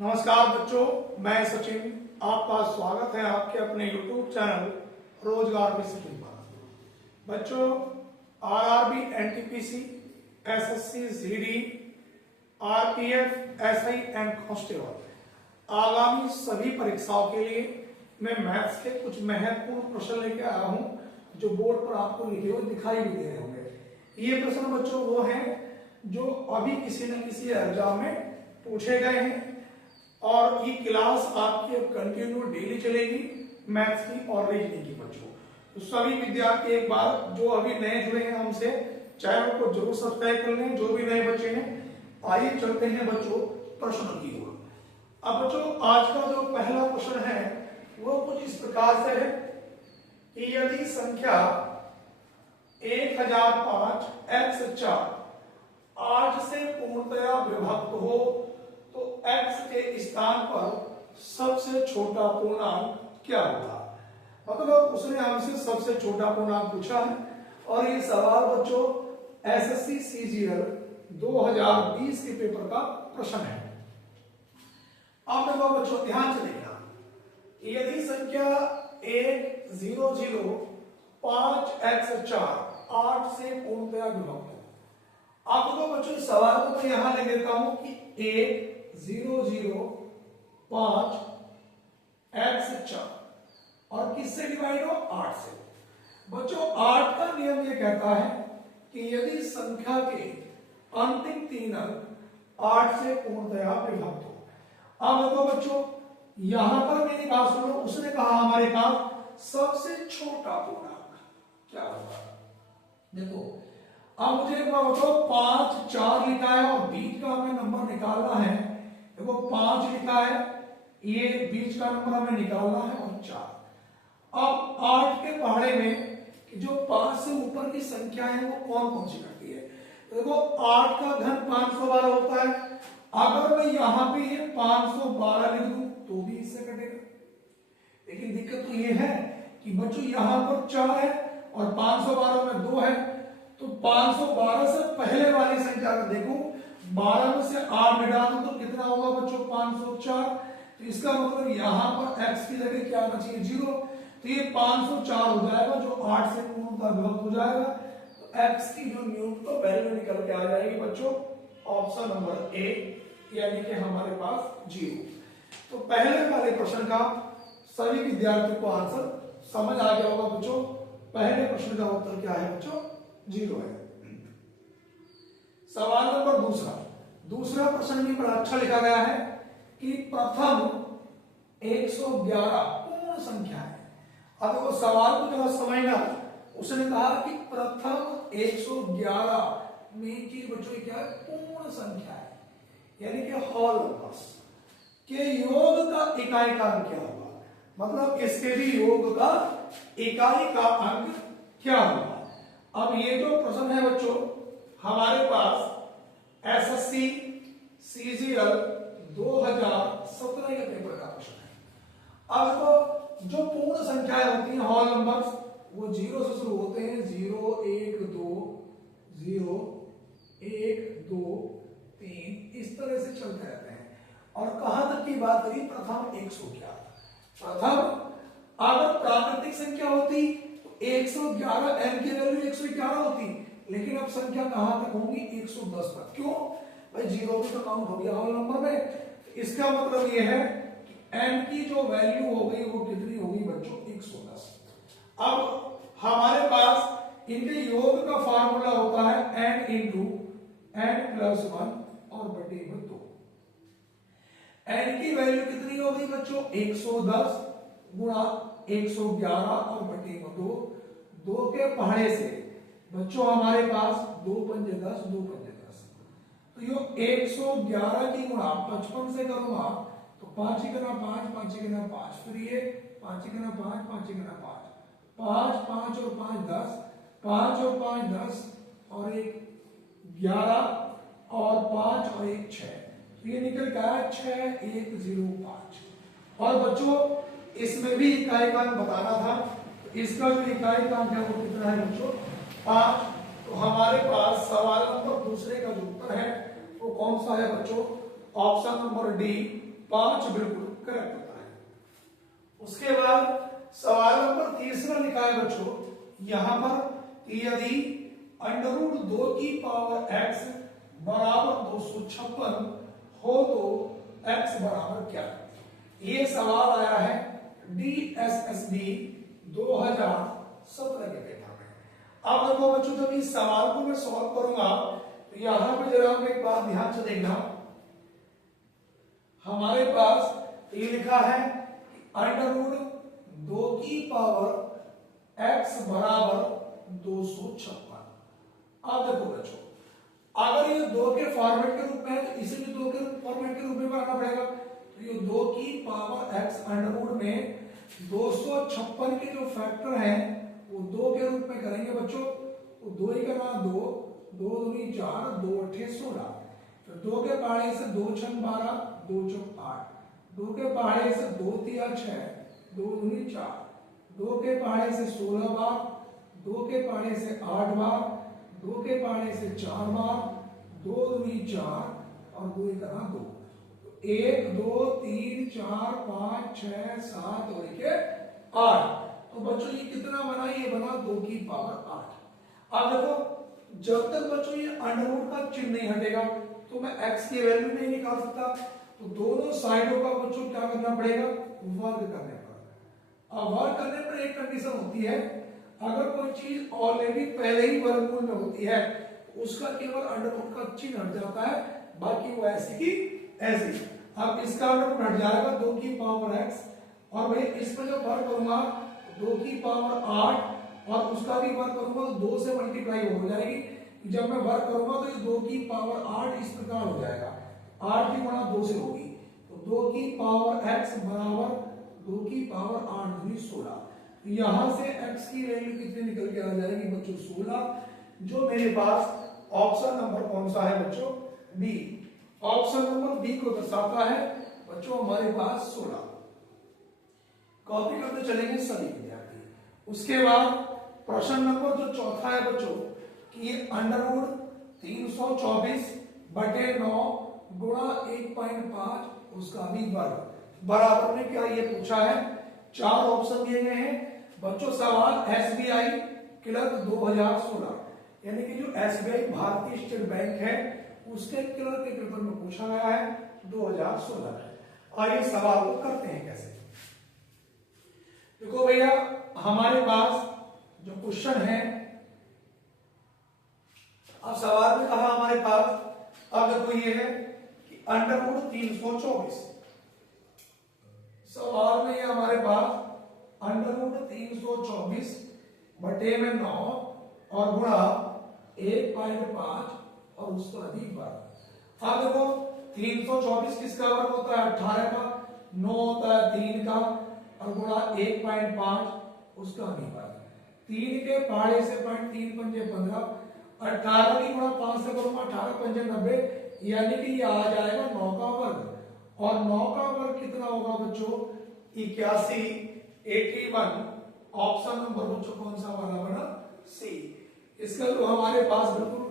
नमस्कार बच्चों, मैं सचिन। आपका स्वागत है आपके अपने YouTube चैनल रोजगार में स्किल पर। बच्चों, RRB, NTPC, SSC, GD, RPF, SI and constable आगामी सभी परीक्षाओं के लिए मैं मैथ्स के कुछ महत्वपूर्ण प्रश्न लेके आया हूं जो बोर्ड पर आपको लिखे हुए दिखाई भी दे रहे होंगे। ये प्रश्न बच्चों वो हैं जो अभी किसी न किसी एग्जाम में पूछे गए हैं और ये क्लास आपकी अब कंटिन्यू डेली चलेगी मैथ्स की और रीजनिंग की बच्चों। तो सभी विद्यार्थी एक बार जो अभी नए जुड़े हैं हमसे चैनल को जरूर सब्सक्राइब कर लें। जो भी नए बच्चे हैं, आइए चलते हैं बच्चों प्रश्न की ओर। अब बच्चों, आज का जो पहला प्रश्न है वो कुछ इस प्रकार से है कि यदि संख्या 1005 x4 8 से पूर्णतया विभक्त हो तो x के स्थान पर सबसे छोटा पूर्णांक क्या होगा। मतलब उसने हमसे सबसे छोटा पूर्णांक पूछा है और ये सवाल बच्चों एसएससी सीजीएल 2020 के पेपर का प्रश्न है। अब देखो बच्चों, ध्यान से देखना, यदि संख्या 1005 x4 8 से पूर्णतया विभक्त है। अब देखो बच्चों, सवाल को मैं यहां ले लेता हूं कि 1005 x4 और किससे डिवाइड हो, 8 से। बच्चों 8 का नियम ये कहता है कि यदि संख्या के अंतिम 3 अंक 8 से पूर्णतया विभक्त हो। अब देखो बच्चों, यहां पर मेरी बात सुनो, उसने कहा हमारे पास सबसे छोटा पूर्णांक क्या होगा। देखो अब मुझे एक बार बताओ, 5 4 लिखा है और बीच का हमें नंबर निकालना है। देखो 5 लिखा है, ये बीच का नंबर हमें निकालना है और 4। अब 8 के पहाड़े में जो 5 से ऊपर की संख्या है वो कौन कौन सी करती है। देखो 8 का घन 512 होता है। अगर मैं यहां पे ये 512 लिख दूं तो भी इससे कटेगा। लेकिन दिक्कत तो ये है कि बच्चों यहां पर 4 है और 512 में 2 है, तो 512 से पहले वाली संख्या अगर देखो 12 में से 8 घटा दो तो कितना होगा बच्चों, 504। तो इसका मतलब यहां पर x की जगह क्या आना चाहिए, 0। तो ये 504 हो जाएगा जो 8 से पूर्णतः विभक्त हो जाएगा। तो x की जो न्यूनतम वैल्यू निकल के आ जाएगी बच्चों ऑप्शन नंबर ए, यानी कि हमारे पास 0। तो पहले वाले प्रश्न का सभी विद्यार्थियों को आंसर समझ आ गया होगा बच्चों। पहले प्रश्न का उत्तर क्या है बच्चों, 0 है। सवाल नंबर दूसरा प्रश्न भी बड़ा अच्छा लिखा गया है कि प्रथम 111 पूर्ण संख्या है। अब वो सवाल को जरा समझना, उसने कहा कि प्रथम 111 में की बच्चों क्या है, पूर्ण संख्या है, यानी कि होल नंबर्स के योग का इकाई का अंक क्या होगा। मतलब इसके भी योग का इकाई का अंक क्या होगा। अब ये जो प्रश्न है बच्चों हमारे पास एसएससी सीजीएल 2017 के पेपर का प्रश्न है। अब तो जो पूर्ण संख्याएं होती हैं होल नंबर्स, वो 0 से शुरू होते हैं। 0 1 2 0 1 2 3 इस तरह से चलते रहते हैं। और कहां तक की बात करी, प्रथम 111। प्रथम अगर प्राकृतिक संख्या होती 111 n की वैल्यू 111 होती, लेकिन अब संख्या कहां तक होगी, 110 तक। क्यों भाई, 0 भी तो काउंट हो गया होल नंबर में। इसका मतलब यह है कि n की जो वैल्यू हो गई वो कितनी होगी बच्चों, 110। अब हमारे पास इनके योग का फार्मूला होता है n इंटू n प्लस 1 और बटे में 2। n की वैल्यू कितनी हो गई बच्चों, 110 गुणा 111 और बटे में 2। 2 के पहाड़े से बच्चों हमारे पास 2 पंजे 10, 2 पंजे 10। तो यो 111 की गुणा 55 से करूंगा तो 5 ही गुना 5, 5 ही गुना 5, फिर ये 5 ही गुना 5, 5 ही गुना 5, 5 5 और 5 10, 5 और 5 10 और 1 11 और 5 और 1 6। तो ये निकल गया 6105। और बच्चों इसमें भी इकाई का अंक बताना था, तो इसका जो इकाई का अंक है वो कितना है बच्चों, 5। तो हमारे पास सवाल नंबर दूसरे का जो उत्तर है वो कौन सा है बच्चों, ऑप्शन नंबर डी 5 बिल्कुल करेक्ट होता है। उसके बाद सवाल नंबर तीसरा लिखा है बच्चों यहां पर यदि √2 की पावर x बराबर 256 हो तो x बराबर क्या। ये सवाल आया है DSSB 2017 के पेपर में। अब देखो बच्चों जब इस सवाल को मैं सॉल्व करूंगा तो यहां पे जरा हम एक बात ध्यान से देखना, हमारे पास ये लिखा है √2 की पावर x बराबर 256। अब देखो बच्चों अगर ये 2 के फॉर्मेट के रूप में है तो इसे भी 2 के फॉर्मेट के रूप में बनाना पड़ेगा। तो ये 2 की पावर x √ में 256 के जो फैक्टर हैं वो 2 के रूप में करेंगे बच्चों। तो 2 ही करना 2 2 दूनी 4 2 8 16, तो 2 के पहाड़े से 2 6 12 2 चौक 8, 2 के पहाड़े से 2 3 6 2 दूनी 4, 2 के पहाड़े से 16 बार, 2 के पहाड़े से 8 बार, 2 के पहाड़े से 4 बार, 2 दूनी 4 और 2 ही करना 2। 1 2 3 4 5 6 7 और 8। तो बच्चों ये कितना बना, ये बना 2 की पावर 8। अब देखो जब तक बच्चों ये √ का चिन्ह नहीं हटेगा तो मैं x की वैल्यू नहीं निकाल सकता। तो दोनों साइडों का बच्चों क्या करना पड़ेगा, वर्ग करने पर। अब वर्ग करने पर एक कंडीशन होती है, अगर कोई चीज ऑलरेडी पहले ही वर्गमूल में होती है तो उसका केवल √ का चिन्ह हट जाता है, बाकी वो ऐसी की ऐसी। अब इसका √ हट जाएगा 2 की पावर x, और मैं इस पर जब वर्ग करूंगा 2 की पावर 8 और उसका भी वर्ग करूंगा तो 2 से मल्टीप्लाई हो जाएगी। जब मैं वर्ग करूंगा तो ये 2 की पावर 8 इस प्रकार हो जाएगा, 8 की गुणा 2 से होगी। तो 2 की पावर x बराबर 2 की पावर 8 दूनी 16। यहां से x की वैल्यू कितनी निकल के आ जाएगी बच्चों 16, जो मेरे पास ऑप्शन नंबर कौन सा है बच्चों, बी। ऑप्शन नंबर बी को दर्शाता है बच्चों हमारे पास 16। कॉपी करते चलेंगे सभी विद्यार्थी। उसके बाद प्रश्न नंबर जो चौथा है बच्चों कि ये √324 बटे 9 गुणा 1.5 उसका भी वर्ग बराबर में क्या ये पूछा है। 4 ऑप्शन दिए गए हैं बच्चों। सवाल SBI क्लर्क 2016 यानी कि जो SBI भारतीय स्टेट बैंक है उसके क्लर्क के पेपर में पूछा गया है 2016 में। आइए सवाल को करते हैं कैसे। देखो भैया हमारे पास जो क्वेश्चन है, अब सवाल में कहा हमारे पास, अब देखो ये है कि √324, सवाल में ये हमारे पास √324 बटे में 9 और गुणा 1.5 और उसका भी वर्ग। अब देखो 324 किसका वर्ग होता है, 18 का, 9 होता है 3 का और गुणा 1.5 उसका भी वर्ग। 3 के पहाड़े से 3 पंजे 15, 18 की गुणा 5 से करूंगा 18 पंजे 90, यानी कि ये आ जाएगा 9 का वर्ग। और 9 का वर्ग कितना होगा बच्चों 81, 81। ऑप्शन नंबर बच्चों कौन सा वाला बना, सी। इसका जो हमारे पास बिल्कुल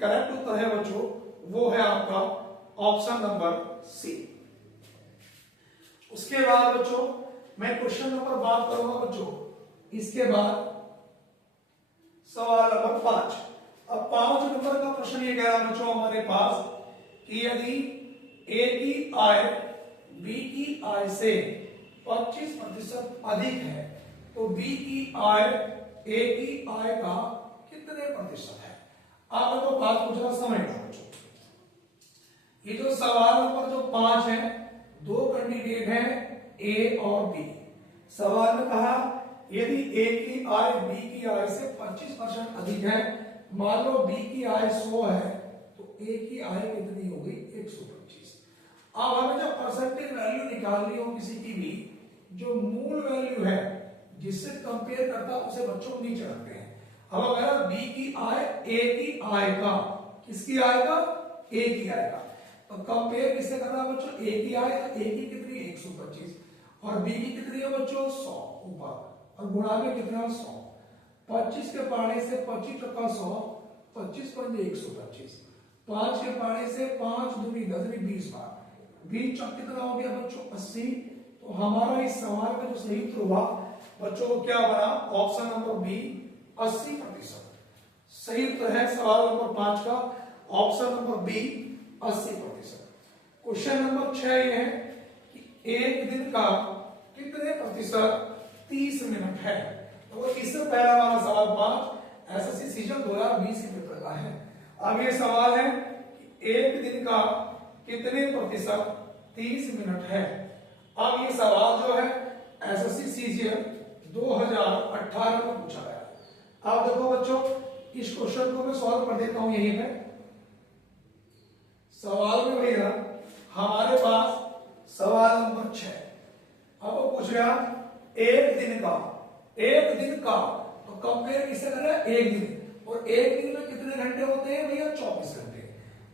करेक्ट उत्तर है बच्चों वो है आपका ऑप्शन नंबर सी। उसके बाद बच्चों मैं क्वेश्चन नंबर बात करूंगा बच्चों। इसके बाद सवाल नंबर 5। अब 5 नंबर का प्रश्न ये कह रहा है बच्चों हमारे पास कि यदि ए की आय बी की आय से 25% अधिक है तो बी की आय ए की आय का कितने प्रतिशत है। आप लोगों को बात पूछना समझना बच्चों। ये जो सवाल नंबर जो 5 है, 2 कैंडिडेट हैं ए और बी। सवाल में कहा यदि ए की आय बी की आय से 25% अधिक है, मान लो बी की आय 100 है तो ए की आय कितनी होगी 125। अब हमें जब परसेंटेज वैल्यू निकालनी हो किसी की भी, जो मूल वैल्यू है जिससे कंपेयर करता उसे बच्चों नीचे रखते हैं। अब अगर बी की आय ए की आय का, किसकी आय का, ए की आय का, तो कंपेयर किससे करना है बच्चों, ए की आय, ए की कितनी 125 और बी की कितनी है बच्चों 100 ऊपर, और गुणा में कितना 100, 25 के पहाड़े से 25 टका 100, 25 पंजे 125, 5 के पहाड़े से 5 दूनी 10 20 बार, 20 चौक कितना हो गया बच्चों 80। तो हमारा इस सवाल का जो सही उत्तर हुआ बच्चों को क्या बना, ऑप्शन नंबर बी 80%। सही उत्तर है सवाल नंबर 5 का ऑप्शन नंबर बी 80%। क्वेश्चन नंबर 6 ये है कि एक दिन का कितने प्रतिशत 30 मिनट है। तो इससे पहला वाला सवाल 5 एसएससी सीजन 2020 के पेपर का है। अब ये सवाल है कि एक दिन का कितने प्रतिशत 30 मिनट है। अब ये सवाल जो है एसएससी सीजन 2018 में पूछा गया। अब देखो बच्चों इस क्वेश्चन को मैं सॉल्व कर देता हूं यहीं पे। सवाल में भैया हमारे पास सवाल नंबर 6। अब वो पूछ रहा एक दिन का तो कंपेयर किससे कर रहा है, एक दिन। और एक दिन में कितने घंटे होते हैं भैया 24 घंटे।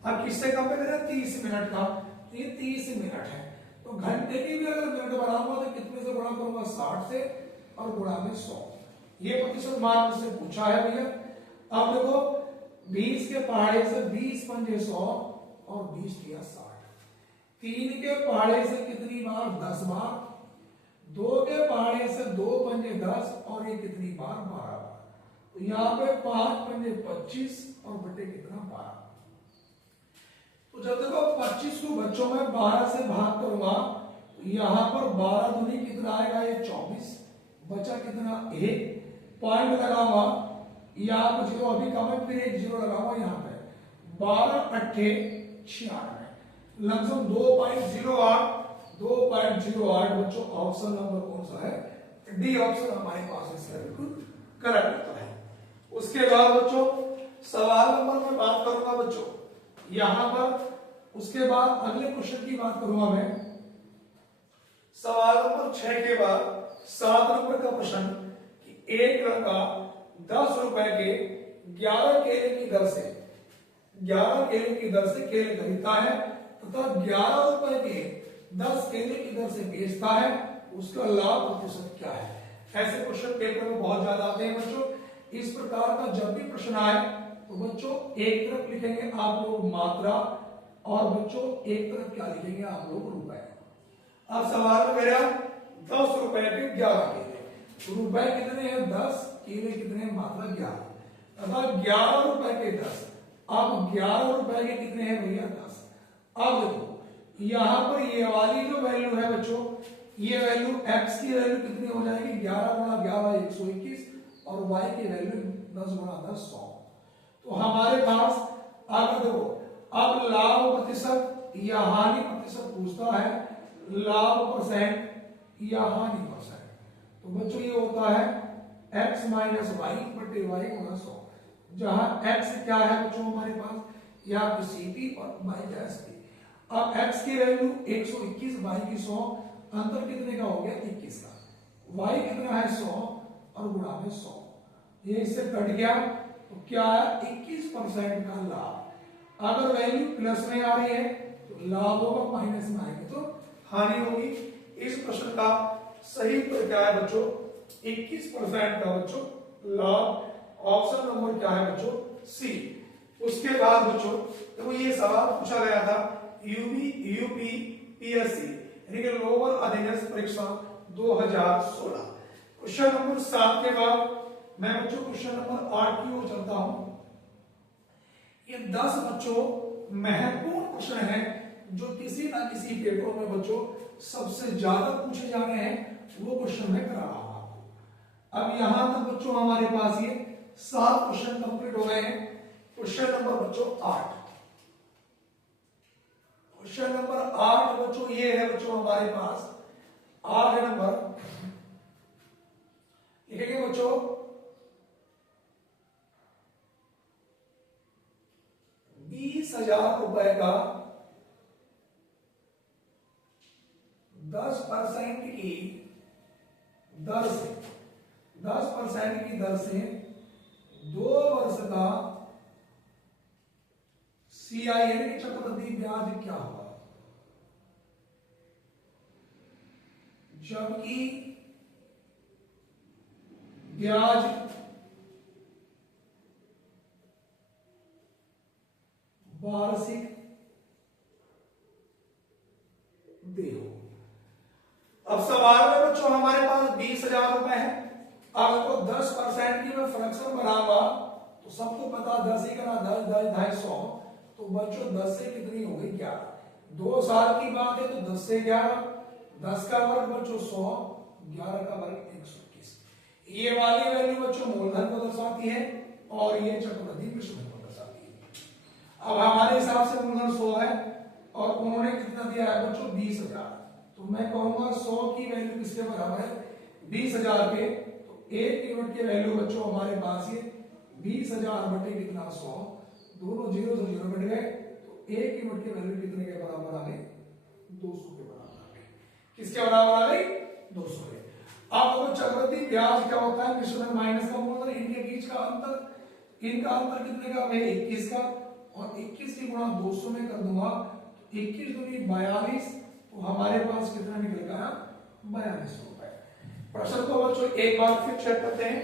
अब किससे कंपेयर कर रहे हैं 30 मिनट का, तो ये 30 मिनट है। तो घंटे की भी अगर मिनट बनाऊंगा तो कितने से गुणा करूंगा 60 से और गुणा में 100। ये प्रतिशत मान मुझसे पूछा है भैया। अब देखो 20 के पहाड़े से 20 पंजे 100 और 20 दिया 60। 3 के पहाड़े से कितनी बार 10 बार। 2 के पहाड़े से 2 पंजे 10 और ये कितनी बार 12 बार। तो यहाँ पे 5 पंजे 25 और बटे कितना 12। तो जब देखो 25 को बच्चों में 12 से भाग करूंगा तो यहाँ पर 12 दूनी कितना आएगा, ये 24 बचा कितना 1। पॉइंट लगाऊंगा यहाँ पर 0 अभी कम है, फिर एक 0 लगाऊंगा यहाँ पे 12 अट्ठे 96 लमसम 2.08 बच्चों। ऑप्शन नंबर कौन सा है, डी ऑप्शन हमारे पास इसका बिल्कुल करेक्ट होता है। उसके बाद बच्चों सवाल नंबर में बात करूंगा बच्चों यहां पर। उसके बाद अगले क्वेश्चन की बात करूंगा मैं। सवाल नंबर 6 के बाद 7 नंबर का प्रश्न कि एक लड़का 10 रुपए के 11 केले की दर से 11 केले की दर से केले खरीदता है तथा 11 रुपए के 10 केले की दर से बेचता है, उसका लाभ प्रतिशत क्या है। ऐसे क्वेश्चन पेपर में बहुत ज्यादा आते हैं बच्चों। इस प्रकार का जब भी प्रश्न आए तो बच्चों एक तरफ लिखेंगे आप लोग मात्रा और बच्चों एक तरफ क्या लिखेंगे आप लोग रुपए। अब सवाल में मेरा 10 रुपए के 11 केले, रुपए कितने हैं 10, केले कितने हैं मात्रा 11 तथा 11 रुपए के 10। अब 11 रुपए के कितने हैं भैया 10। अब देखो यहां पर ये वाली जो वैल्यू है बच्चों, ये वैल्यू x की वैल्यू कितनी हो जाएगी 11 गुणा 11 121 और y की वैल्यू 10 गुणा 10 100। तो हमारे पास अब देखो अब लाभ प्रतिशत या हानि प्रतिशत पूछता है, लाभ परसेंट या हानि परसेंट। तो बच्चों ये होता है x माइनस वाई बटे वाई गुणा 100, जहां x क्या है बच्चों हमारे पास या सीपी और y का एसपी। अब x की वैल्यू 121 y की 100, अंतर कितने का हो गया 21 का। y कितना है 100 और गुणा में 100, ये इससे कट गया तो क्या है 21% का लाभ। अगर वैल्यू प्लस में आ रही है तो लाभ होगा, माइनस में आएगी तो हानि होगी। इस प्रश्न का सही उत्तर क्या है बच्चों 21% का बच्चों लाभ। ऑप्शन नंबर क्या है बच्चों सी। उसके बाद बच्चों तो ये सवाल पूछा गया था यूपी पीएससी यानी कि लोअर अधीनस्थ परीक्षा 2016। क्वेश्चन नंबर 7 के बाद मैं बच्चों क्वेश्चन नंबर 8 की ओर चलता हूं। ये 10 बच्चों महत्वपूर्ण प्रश्न हैं जो किसी ना किसी पेपरों में बच्चों सबसे ज्यादा पूछे जा रहे हैं, वो क्वेश्चन मैं करा रहा हूं आपको। अब यहां तक बच्चों हमारे पास ये 7 क्वेश्चन कंप्लीट हो गए हैं। क्वेश्चन नंबर बच्चों 8। क्वेश्चन नंबर 8 बच्चों ये है बच्चों हमारे पास 8 नंबर लिखेंगे बच्चों 20,000 रुपए का 10% की दर से 10% की दर से 2 वर्ष का CI यानी कि चक्रवृद्धि ब्याज क्या होगा, जबकि ब्याज वार्षिक दे हो। अब सवाल में बच्चों हमारे पास 20,000 रुपए है। अब इसको 10% की मैं फ्रैक्शन बनाऊंगा तो सबको पता 10 ही करा 10 10 250, तो बच्चों 10 से कितनी हो गई 11। 2 साल की बात है तो 10 से 11, 10 का वर्ग बच्चों 100, 11 का वर्ग 121। ये वाली वैल्यू बच्चों मूलधन को दर्शाती है और ये चक्रवृद्धि मिश्रधन को दर्शाती है। अब हमारे हिसाब से मूलधन 100 है और उन्होंने कितना दिया है बच्चों 20,000, तो मैं कहूंगा 100 की वैल्यू किसके बराबर है 20,000 के, तो 1 यूनिट की वैल्यू बच्चों हमारे पास ये 20,000 बटे कितना 100, दोनों जीरो से जीरो कट गए, तो 1 यूनिट की वैल्यू कितने के बराबर आ गई 200 के बराबर आ गई। किसके बराबर आ गई 200 के। अब देखो चक्रवृद्धि ब्याज क्या होता है मिश्रधन माइनस का मूलधन, इनके बीच का अंतर, इनका अंतर कितने का है 21 का, और 21 की गुणा 200 में कर दूंगा तो 21 दूनी 42, तो हमारे पास कितना निकल गया 42 रुपए। प्रश्न को बच्चों एक बार फिर चेक करते हैं।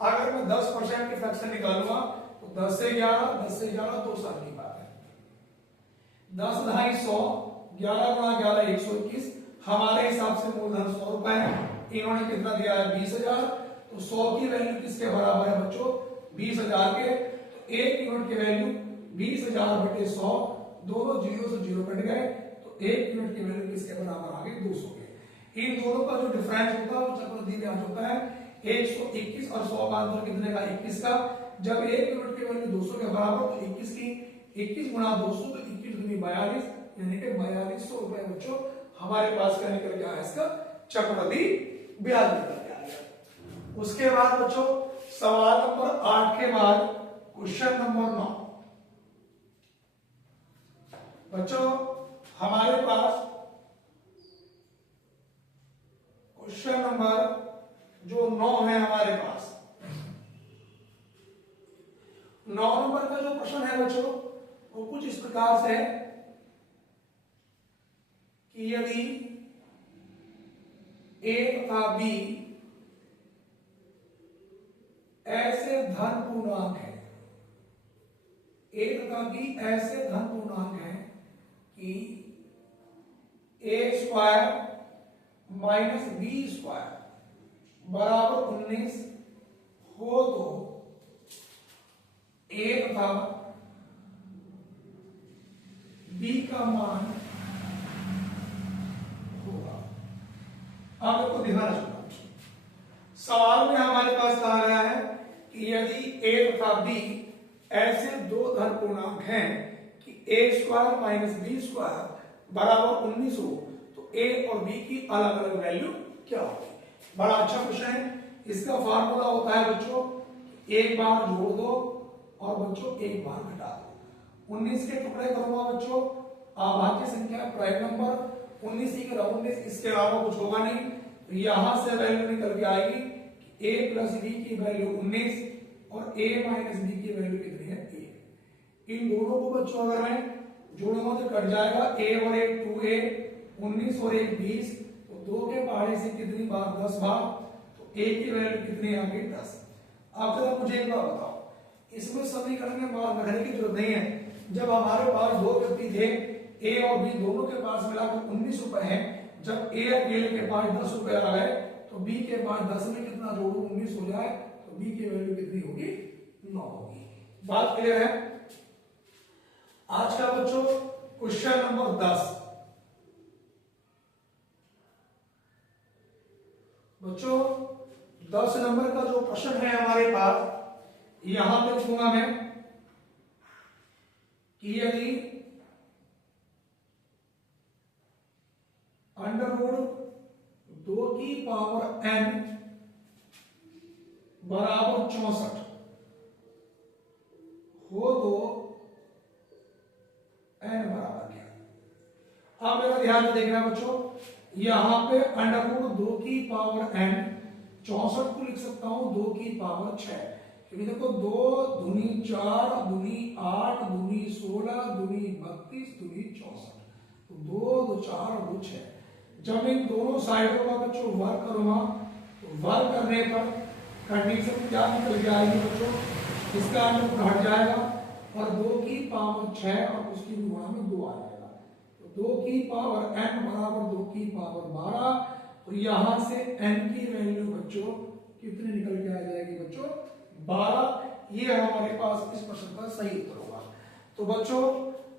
अगर मैं 10% की फ्रैक्शन निकालूंगा तो 10 से 11, 10 से 11 2 साल की बात है, 10 ढाई 100, 11 गुणा 11 121, हमारे हिसाब से मूलधन 100 रुपए है, इन्होंने कितना दिया है 20,000, तो 100 की वैल्यू किसके बराबर है बच्चों 20,000 के, तो 1 यूनिट की वैल्यू 20,000 बटे 100, दोनों जीरो से जीरो कट गए, तो 1 यूनिट की वैल्यू किसके बराबर आ गई 200 के। इन दोनों का जो डिफरेंस होता है वो चक्रवृद्धि ब्याज होता है 121 और 100 का अंतर कितने का 21 का। जब 1 यूनिट की वैल्यू 200 के बराबर तो 21 की 21 गुणा 200 तो 21 दूनी 42, यानी कि 4200 रुपए बच्चों हमारे पास क्या निकल गया है इसका चक्रवृद्धि ब्याज निकल गया। उसके बाद बच्चों सवाल नंबर 8 के बाद क्वेश्चन नंबर 9 बच्चों हमारे पास क्वेश्चन नंबर जो 9 है हमारे पास 9 नंबर का जो प्रश्न है बच्चों वो कुछ इस प्रकार से है कि यदि ए तथा बी ऐसे धन पूर्णांक है, ए तथा बी ऐसे धन पूर्णांक है कि ए स्क्वायर माइनस बी स्क्वायर बराबर 19 हो तो ए तथा बी का मान होगा। अब आपको ध्यान रखना सवाल में हमारे पास कहा गया है कि यदि ए तथा बी ऐसे दो धन पूर्णांक हैं कि ए स्क्वायर माइनस बी स्क्वायर बराबर 19 हो तो ए और बी की अलग अलग वैल्यू क्या होगी। बड़ा अच्छा क्वेश्चन है। इसका फार्मूला होता है बच्चों एक बार जोड़ दो और बच्चों एक बार घटा दो। 19 के टुकड़े करूंगा बच्चों अभाज्य संख्या प्राइम नंबर 19 ही करा 19, इसके अलावा कुछ होगा नहीं, तो यहां से वैल्यू निकल के आएगी कि a प्लस बी की वैल्यू 19 और a माइनस बी की वैल्यू कितनी है 1। इन दोनों को बच्चों अगर मैं जोड़ूंगा तो कट जाएगा a और 1 2a, 19 और 1 20, तो 2 के पहाड़े से कितनी बार 10 बार, तो a की वैल्यू कितनी आ गई 10। अब जरा मुझे एक बात बताओ, इसमें समीकरण में मान रखने की जरूरत नहीं है। जब हमारे पास दो व्यक्ति थे ए और बी दोनों के पास मिलाकर 19 रुपए हैं, जब ए अकेले के पास 10 रुपए आ गए तो बी के पास 10 में कितना जोड़ू 19 हो जाए तो बी की वैल्यू कितनी होगी 9 होगी। बात क्लियर है। आज का बच्चों क्वेश्चन नंबर 10 बच्चों 10 नंबर का जो प्रश्न है हमारे पास यहां पे लिखूंगा मैं कि यदि अंडर रूट 2 की पावर n बराबर 64 हो तो n बराबर क्या। अब मेरा ध्यान से देखना बच्चों, यहां पे अंडर रूट 2 की पावर n 64 को लिख सकता हूं 2 की पावर 6, क्योंकि देखो 2 दूनी 4 दूनी 8 दूनी 16 दूनी 32 दूनी 64, तो 2 2 4 और 2 6। जब इन दोनों साइडों का बच्चों वर्क करूंगा तो वर्क करने पर कंडीशन क्या निकल के आएगी बच्चों, इसका अंडर हट जाएगा और 2 की पावर 6 और उसकी गुणा में 2 आ जाएगा, तो 2 की पावर n बराबर 12, तो यहां से n की वैल्यू बच्चों कितनी निकल के आ जाएगी बच्चों? 12। ये हमारे पास इस प्रश्न का सही उत्तर होगा। तो बच्चों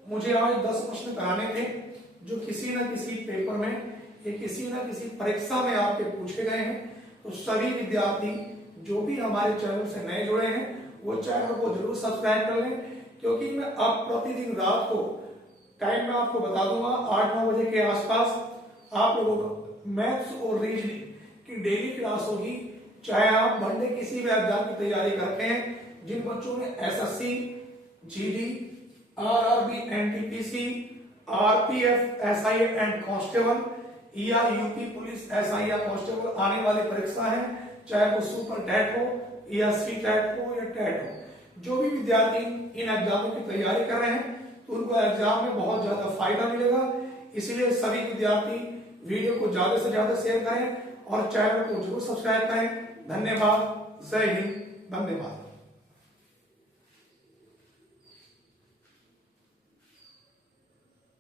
मुझे आज 10 प्रश्न कराने थे जो किसी न किसी पेपर में या किसी न किसी परीक्षा में आपके पूछे गए हैं। तो सभी विद्यार्थी जो भी हमारे चैनल से नए जुड़े हैं वो चैनल को जरूर सब्सक्राइब कर लें, क्योंकि मैं अब प्रतिदिन रात को टाइम में आपको बता दूंगा 8-9 बजे के आसपास आप लोगों को मैथ्स और रीजनिंग की डेली क्लास होगी। चाहे आप वनडे किसी भी एग्जाम की तैयारी करते हैं, जिन बच्चों ने SSC, GD, RRB, NTPC, RPF, SI and constable या यूपी पुलिस एसआई या कांस्टेबल आने वाली परीक्षा है, चाहे वो सुपर टैट हो या सी टैट हो या टैट हो, जो भी विद्यार्थी इन एग्जामों की तैयारी कर रहे हैं तो उनको एग्जाम में बहुत ज्यादा फायदा मिलेगा। इसलिए सभी विद्यार्थी वीडियो को ज्यादा से ज्यादा शेयर करें और चैनल को जरूर सब्सक्राइब करें। धन्यवाद। जय हिंद। वंदे मातरम।